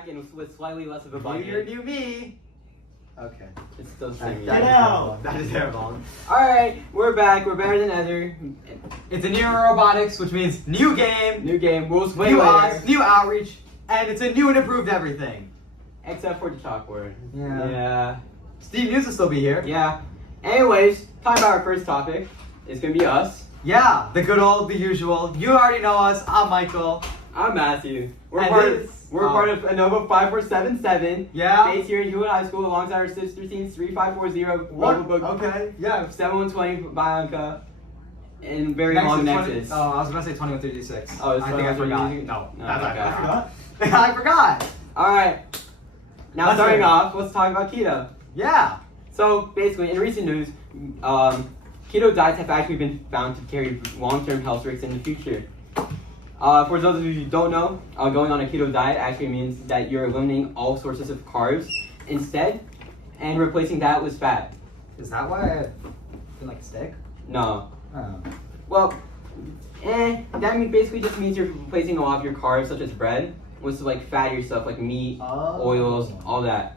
back and with slightly less of a New budget. year, new me. Okay. It's still the same. That is year. terrible. That is terrible. Alright, we're back. We're better than ever. It's a new robotics, which means new game, New game. Rules way new later. odds, new outreach, and it's a new and improved everything. Except for the chalkboard. Yeah. Yeah. Steve News will still be here. Yeah. Anyways, talking about our first topic. It's gonna be us. Yeah, the good old, the usual. You already know us. I'm Michael. I'm Matthew. We're And part this- of Innovo 5477. Yeah. Based here in Hewitt High School alongside our sister teams 3540, What? Book, Okay. Yeah. 7120 Bianca, and very Next long is 20 Nexus. Oh, I was gonna say 2136. Oh, it's I think I forgot. 2136? No, No, that's okay. I forgot. I forgot. Alright. Now Let's starting hear it. off, let's talk about keto. Yeah. So basically, in recent news, keto diets have actually been found to carry long-term health risks in the future. For those of you who don't know, going on a keto diet actually means that you're eliminating all sources of carbs instead and replacing that with fat. Is that why I feel like a steak? No. Oh. Well, that basically just means you're replacing a lot of your carbs, such as bread, with like fattier stuff like meat, Oh. oils, all that.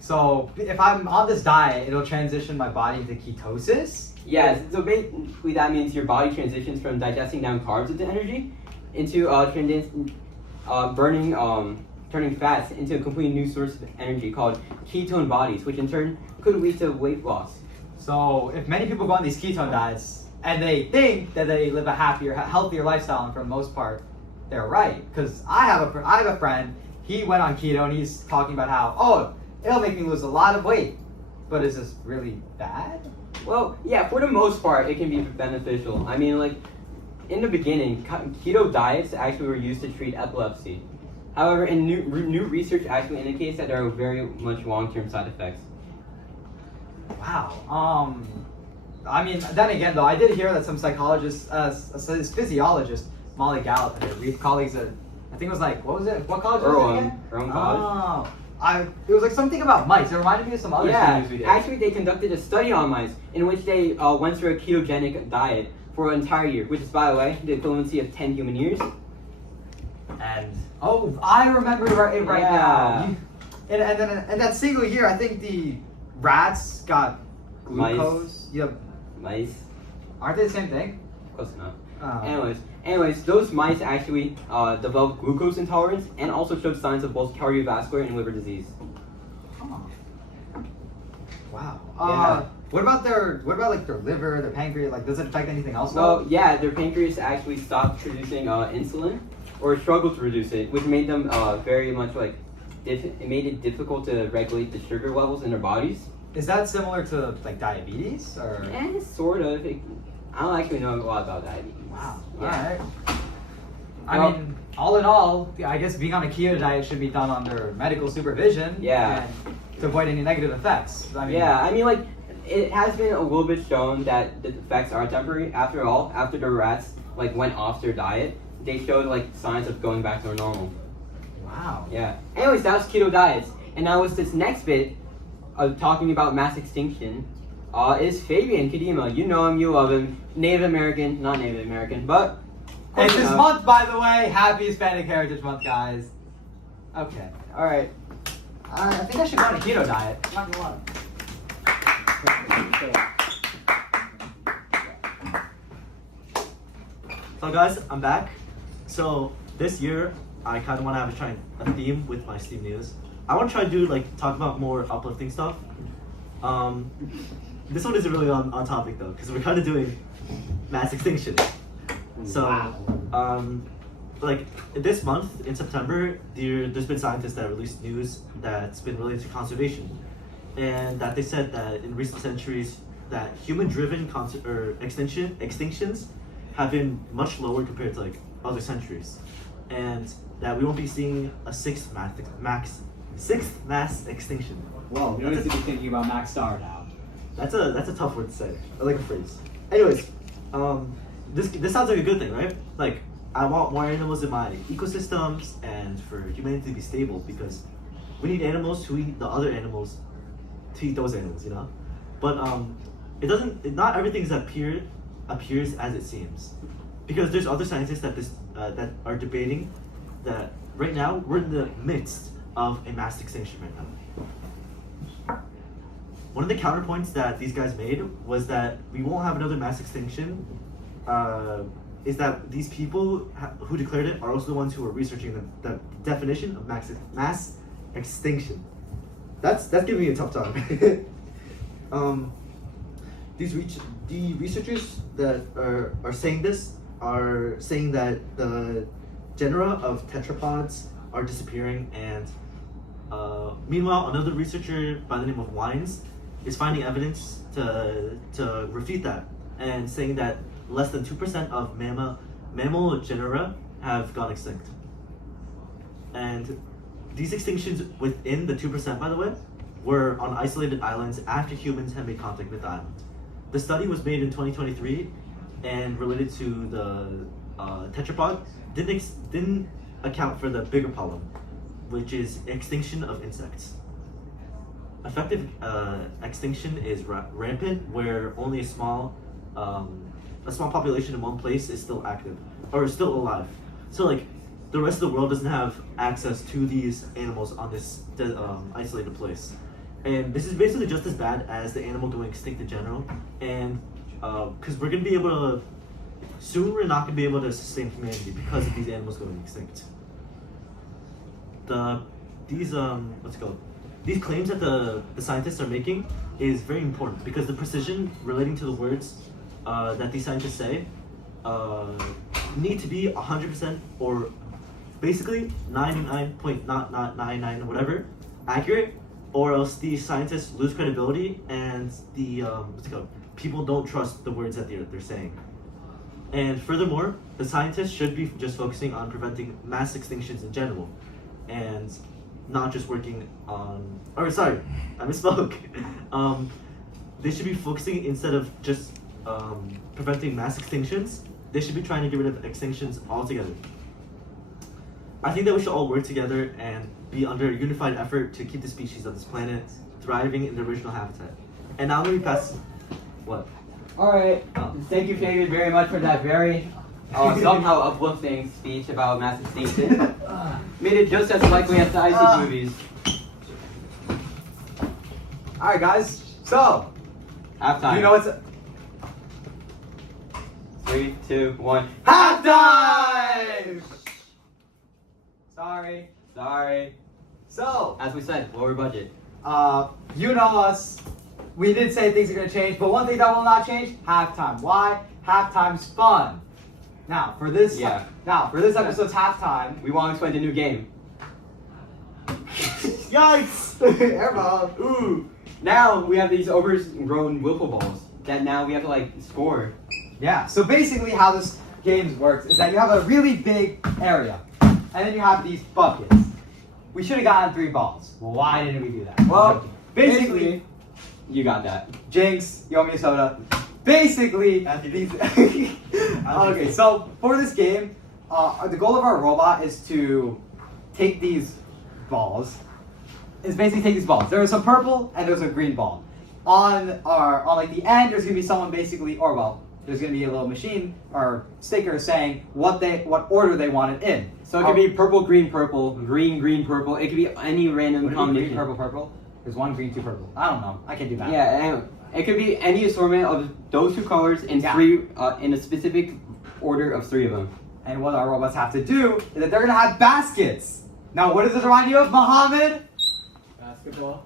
So if I'm on this diet, it'll transition my body into ketosis. Yes, so basically that means your body transitions from digesting down carbs into energy into turning fats into a completely new source of energy called ketone bodies, which in turn could lead to weight loss. So if many people go on these ketone diets and they think that they live a happier, healthier lifestyle, and for the most part, they're right. Because I have a friend. He went on keto and he's talking about how it'll make me lose a lot of weight, but is this really bad? Well, yeah, for the most part, it can be beneficial. I mean, like, in the beginning, keto diets actually were used to treat epilepsy. However, in new research actually indicates that there are very much long-term side effects. Wow. I mean, then again, though, I did hear that some psychologists, physiologist, Molly Gallup, and her colleagues at, I think it was like, what was it? What college was it again? Erwin College. It was like something about mice. It reminded me of some other news we did. Actually, they conducted a study on mice in which they went through a ketogenic diet for an entire year, which is, by the way, the equivalency of 10 human years. And I remember it right Yeah. now. And then in that single year, I think the rats got glucose. Yeah, Mice. aren't they the same thing? Close enough. Oh. Anyways, those mice actually developed glucose intolerance and also showed signs of both cardiovascular and liver disease. Huh. Wow. Yeah. What about their liver, their pancreas? Like, does it affect anything else? Well, yeah, their pancreas actually stopped producing insulin or struggled to reduce it, which made them very much like it made it difficult to regulate the sugar levels in their bodies. Is that similar to like diabetes or? Sort of. I don't actually know a lot about diabetes. Wow. Yeah. Alright. I mean, all in all, I guess being on a keto diet should be done under medical supervision. Yeah. And to avoid any negative effects. I mean, Yeah, I mean, like, it has been a little bit shown that the effects are temporary. After all, after the rats, like, went off their diet, they showed, like, signs of going back to their normal. Wow. Yeah. Anyways, that was keto diets. And now with this next bit of talking about mass extinction, is Fabian Kadima. You know him, you love him. Native American, not Native American, but... It's this month, by the way. Happy Hispanic Heritage Month, guys. Okay. Alright. I think I should go on a keto diet. Not gonna lie. So guys, I'm back. So this year, I kind of want to have a theme with my Steam News. I want to try to do talk about more uplifting stuff. This one isn't really on topic though, because we're kind of doing mass extinction. So, this month in September, there's been scientists that released news that's been related to conservation, and that they said that in recent centuries that human-driven extinctions have been much lower compared to other centuries, and that we won't be seeing a sixth mass extinction. Well, we don't need to be thinking about Max Star now. That's a tough word to say. I like a phrase. Anyways, this sounds like a good thing, right? Like, I want more animals in my ecosystems and for humanity to be stable, because we need animals to eat the other animals to eat those animals, you know? But not everything appears as it seems, because there's other scientists that are debating that right now we're in the midst of a mass extinction right now. One of the counterpoints that these guys made was that we won't have another mass extinction. Is that these people who declared it are also the ones who are researching the definition of mass extinction. That's giving me a tough time. The researchers that are saying this are saying that the genera of tetrapods are disappearing, and meanwhile another researcher by the name of Wines is finding evidence to refute that, and saying that less than 2% of mammal genera have gone extinct. And these extinctions within the 2%, by the way, were on isolated islands after humans had made contact with the island. The study was made in 2023 and related to the tetrapod, didn't account for the bigger problem, which is extinction of insects. Effective extinction is rampant, where only a small population in one place is still active or is still alive. So like the rest of the world doesn't have access to these animals on this isolated place. And this is basically just as bad as the animal going extinct in general. And because we're gonna be able to soon, we're not gonna be able to sustain humanity because of these animals going extinct. These claims that the scientists are making is very important because the precision relating to the words that these scientists say need to be 100% or basically 99.99 or whatever accurate, or else these scientists lose credibility and the people don't trust the words that they're saying. And furthermore, the scientists should be just focusing on preventing mass extinctions in general, and not just working on, or sorry, I misspoke. They should be focusing, instead of just preventing mass extinctions, they should be trying to get rid of extinctions altogether. I think that we should all work together and be under a unified effort to keep the species of this planet thriving in the original habitat. And now let me pass, what? Alright, thank you, David, very much for that very somehow uplifting speech about mass extinction. Made it just as likely as the IC movies. Alright guys, so Halftime. you know what's 3, 2, 1. halftime? Sorry. So, As we said, lower budget. you know us. We did say things are gonna change, but one thing that will not change: halftime. Why? Halftime's fun. Now for this episode's halftime, We want to explain the new game. Yikes! Airball. Ooh. Now we have these overgrown wiffle balls that now we have to like score. Yeah. So basically, how this game works is that you have a really big area, and then you have these buckets. We should have gotten 3 balls. Why didn't we do that? Well, basically, You got that. Jinx, you owe me a soda. Basically, Anthony. these. Okay, so for this game, the goal of our robot is to take these balls. There's a purple and there's a green ball. On like the end, there's gonna be someone basically, there's gonna be a little machine or sticker saying what order they want it in. So it could be purple, green, purple, green, green, purple. It could be any random combination. Green, purple, purple. There's 1 green, 2 purple. I don't know. I can't do that. Yeah, and it could be any assortment of those 2 colors in in a specific order of 3 of them. And what our robots have to do is that they're gonna have baskets. Now, what does this remind you of, Mohammed? Basketball.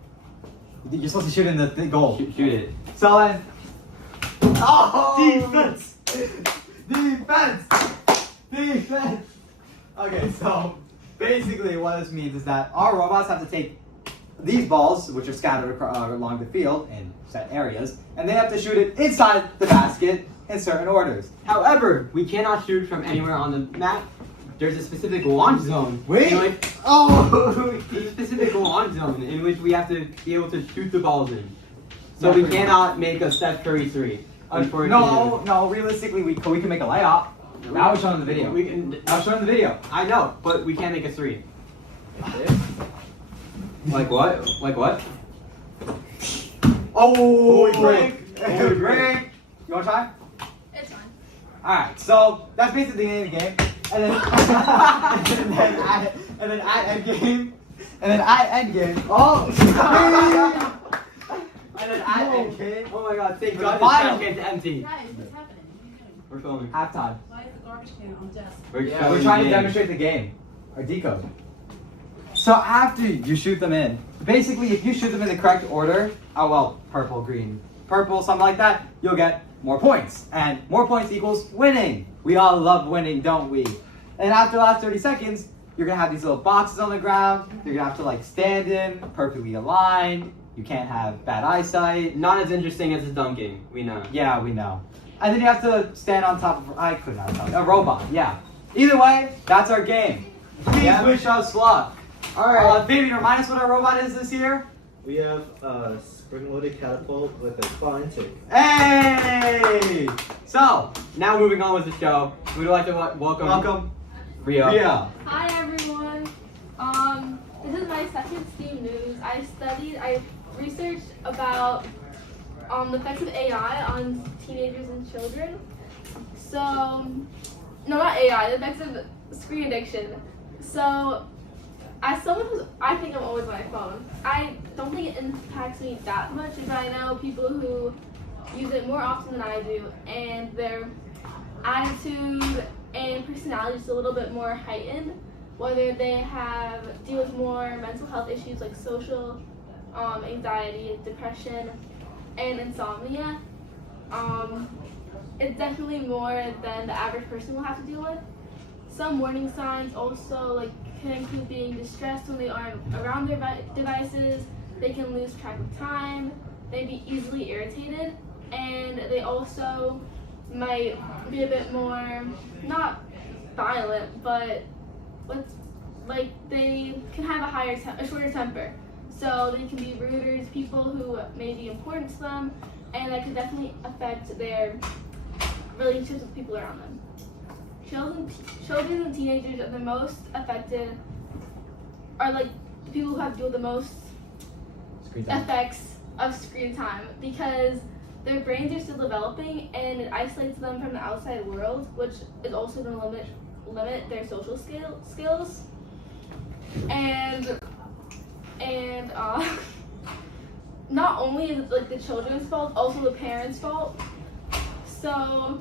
You're supposed to shoot in the goal. Shoot it. So then, Defense! Defense! Okay, so basically what this means is that our robots have to take these balls, which are scattered along the field in set areas, and they have to shoot it inside the basket in certain orders. However, we cannot shoot from anywhere on the map. There's a specific launch zone. Wait. in which- There's a specific launch zone in which we have to be able to shoot the balls in. So we cannot make a Steph Curry 3. Unfortunately. No, realistically we can make a layup. That was shown in the video. We can. That was shown in the video. I know, but we can't make a 3. Like what? Like what? Oh, break. break. You wanna try? It's fine. Alright, so that's basically the end of the game. and then at endgame, Oh! and then at endgame, Oh my god, thank The God final- this trash can's empty. Guys, what's happening? We're filming. halftime. Why is the garbage can on the desk? Yeah, we're trying to demonstrate the game, or decode. So after you shoot them in, basically if you shoot them in the correct order, purple, green, purple, something like that, you'll get more points. And more points equals winning. We all love winning, don't we? And after the last 30 seconds, you're gonna have these little boxes on the ground. You're gonna have to like stand in, perfectly aligned. You can't have bad eyesight. Not as interesting as the dunking, we know. Yeah, we know. And then you have to stand on top of, I could not tell you, a robot, yeah. Either way, that's our game. Please Yeah. wish us luck. Alright. Fabian, remind us what our robot is this year. We have a spring-loaded catapult with a claw intake. Hey! So, Now moving on with the show, we would like to welcome Ria. Ria. Hi everyone. This is my second STEAM news. I researched about the effects of AI on teenagers and children. So, no, not AI, the effects of screen addiction. So, as someone I think I'm always on my phone. I don't think it impacts me that much, but I know people who use it more often than I do, and their attitude and personality is a little bit more heightened, whether they deal with more mental health issues like social anxiety, depression, and insomnia. It's definitely more than the average person will have to deal with. Some warning signs also can include being distressed when they aren't around their devices. They can lose track of time. They be easily irritated, and they also might be a bit more not violent, but they can have a shorter temper. So they can be ruder to people who may be important to them, and that can definitely affect their relationships with people around them. Children and teenagers are the most affected, are the people who have to deal with the most Screen time. effects of screen time, because their brains are still developing and it isolates them from the outside world, which is also going to limit their social skills. And not only is it the children's fault, also the parents' fault. So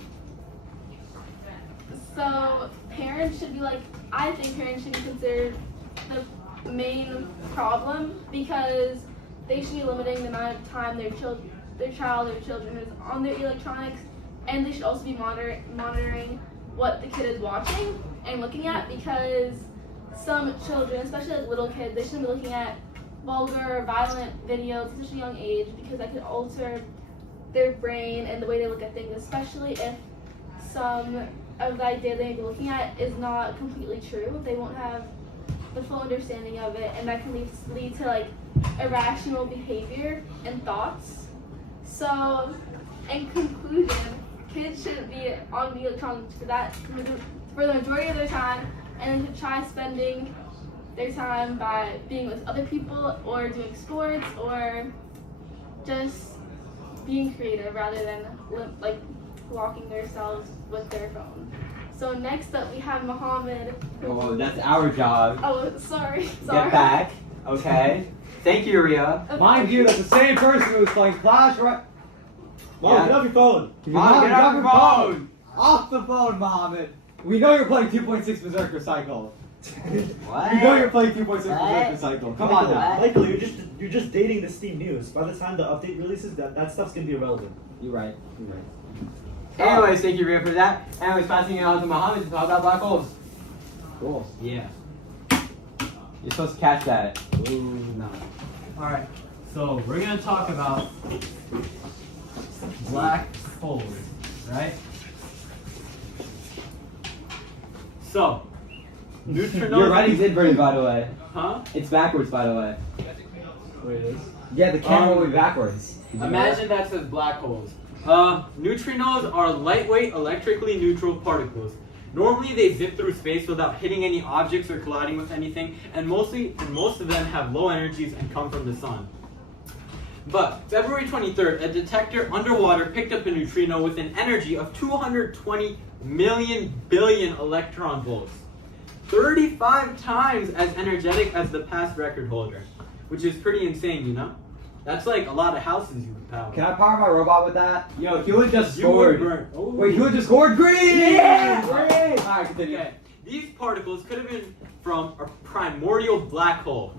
parents should be I think parents should be considered the main problem, because they should be limiting the amount of time their children is on their electronics, and they should also be monitoring what the kid is watching and looking at, because some children, especially little kids, they shouldn't be looking at vulgar or violent videos at such a young age, because that could alter their brain and the way they look at things, especially if some of the idea they may be looking at is not completely true. They won't have the full understanding of it, and that can lead to irrational behavior and thoughts. So, in conclusion, kids shouldn't be on the electronics for the majority of their time, and they should try spending their time by being with other people or doing sports or just being creative rather than locking themselves with their phone. So next up we have Mohammed. Oh, that's our job. Oh, sorry. Get back, okay? Thank you, Ria. Mind you, that's the same person who was playing Clash, right? Mom, Yeah. get off your phone! Mom, get off your phone! Off the phone, Mohammed. We know you're playing 2.6 Berserker Cycle. What? We know you're playing 2.6 Berserker What? Cycle. Come on now. Michael, you're just dating the Steam news. By the time the update releases, that stuff's gonna be irrelevant. You're right. Anyways, thank you, Ria, for that. Anyways, passing it on to Mohammed to talk about black holes. Cool. Yeah. You're supposed to catch that. Ooh, no. Alright, so we're gonna talk about black holes, right? So, neutrinos. Your writing's inverted, by the way. Huh? It's backwards, by the way. Wait, it is? Yeah, the camera will be backwards. Did you know Imagine that says black holes. Neutrinos are lightweight, electrically neutral particles. Normally they zip through space without hitting any objects or colliding with anything, and most of them have low energies and come from the sun. But February 23rd, a detector underwater picked up a neutrino with an energy of 220 million billion electron volts. 35 times as energetic as the past record holder, which is pretty insane, you know? That's like a lot of houses you would power. Can I power my robot with that? Yo, he would just You would scored. burn. Oh. Wait, he would just scored green! Yeah! Green! Alright, continue. Okay. These particles could have been from a primordial black hole.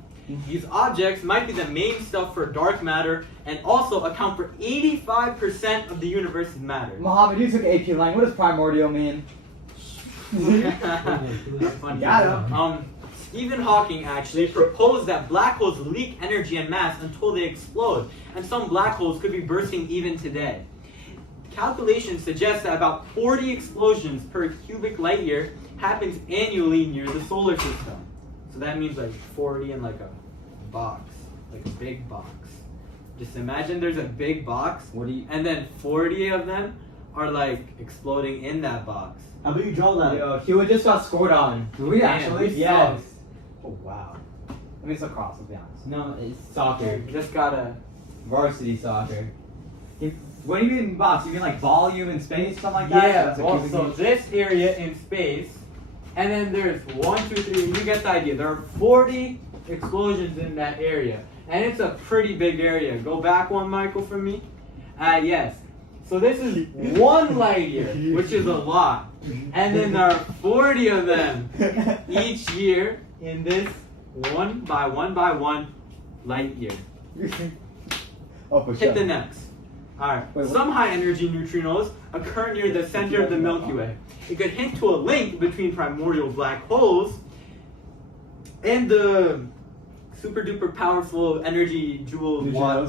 These objects might be the main stuff for dark matter and also account for 85% of the universe's matter. Mohammed, you took AP line. What does primordial mean? Funny. Got him. Stephen Hawking actually proposed that black holes leak energy and mass until they explode, and some black holes could be bursting even today. Calculations suggest that about 40 explosions per cubic light year happens annually near the solar system. So that means like 40 in like a box, like a big box. Just imagine there's a big box, and then 40 of them are like exploding in that box. How about you draw that? Yo, he would just got scored on. Do we Damn, actually? we Yes. suck. Oh wow. I mean, it's lacrosse, let's be honest. No, it's soccer. You just gotta. Varsity soccer. What do you mean box? You mean like volume in space, something like that? Yeah, That's a well, cubic so meter? this area in space, and then there's 1, 2, 3, you get the idea. There are 40 explosions in that area, and it's a pretty big area. Go back one, Michael, for me. Yes. So this is 1 light year, which is a lot. And then there are 40 of them each year in this 1 by 1 by 1 light year. Oh, for Hit sure. the next. Alright. Wait, what? Some high energy neutrinos occur near the center of the Milky Way. It could hint to a link between primordial black holes and the super duper powerful energy joule watt Neutrinos?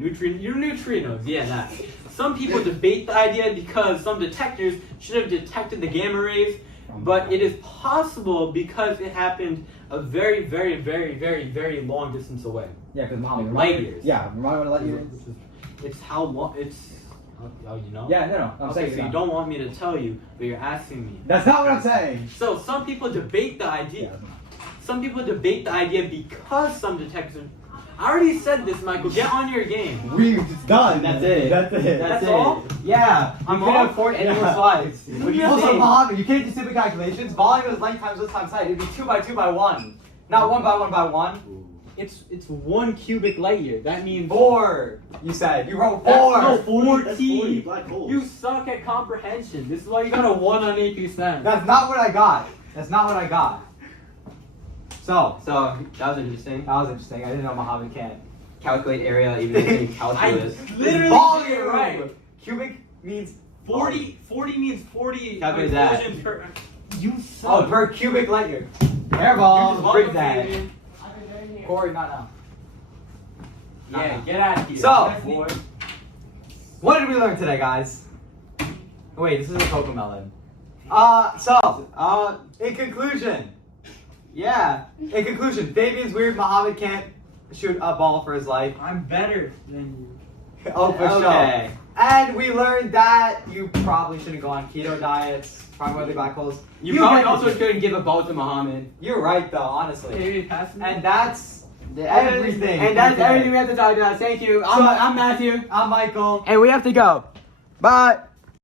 thingamajig. Your neutrinos, yeah, that. Some people debate the idea because some detectors should have detected the gamma rays, but it is possible because it happened a very, very, very, very, very long distance away. Yeah, because Mohammed. Light years. Yeah, remind me to let you. It's how long. It's. Oh, you know. Yeah, no. I'm Okay, saying so you don't want me to tell you, but you're asking me. That's not what I'm saying. So some people debate the idea. Some people debate the idea because some detectors. I already said this, Michael. Get on your game. It's done. That's it. That's it. That's all? Yeah. I'm You couldn't off? afford any more slides. What do you Also, think? Mohammed, you can't do simple calculations. Volume is length times width times height. It'd be 2 by 2 by 1. Not 1 by 1 by 1. It's 1 cubic light year. That means 4. You said. You wrote 4. That's, no, 14. That's 40 black holes. You suck at comprehension. This is why you got a 1 on AP Science. That's not what I got. That's not what I got. So, So that was interesting. that was interesting. I didn't know Mohammed can't. Calculate area even in calculus. Literally Volume. did it right. Cubic means 40 means 40 Calculate that. explosions per. You Oh, suck. per cubic light year. You Airball. just Break that. multiplied. Corey, not now. Yeah, get out of here. So- boy. What did we learn today, guys? Wait, this is a cocomelon. In conclusion. Yeah. In conclusion, Fabian's weird. Mohammed can't shoot a ball for his life. I'm better than you. Oh, for Okay. sure. And we learned that you probably shouldn't go on keto diets. Primordial black holes. You probably get also it. couldn't give a ball to Muhammad. You're right, though. Honestly. Hey, pass me. And that's everything. And that's for today. everything we have to talk about. Thank you. I'm Matthew. I'm Michael. And we have to go. Bye.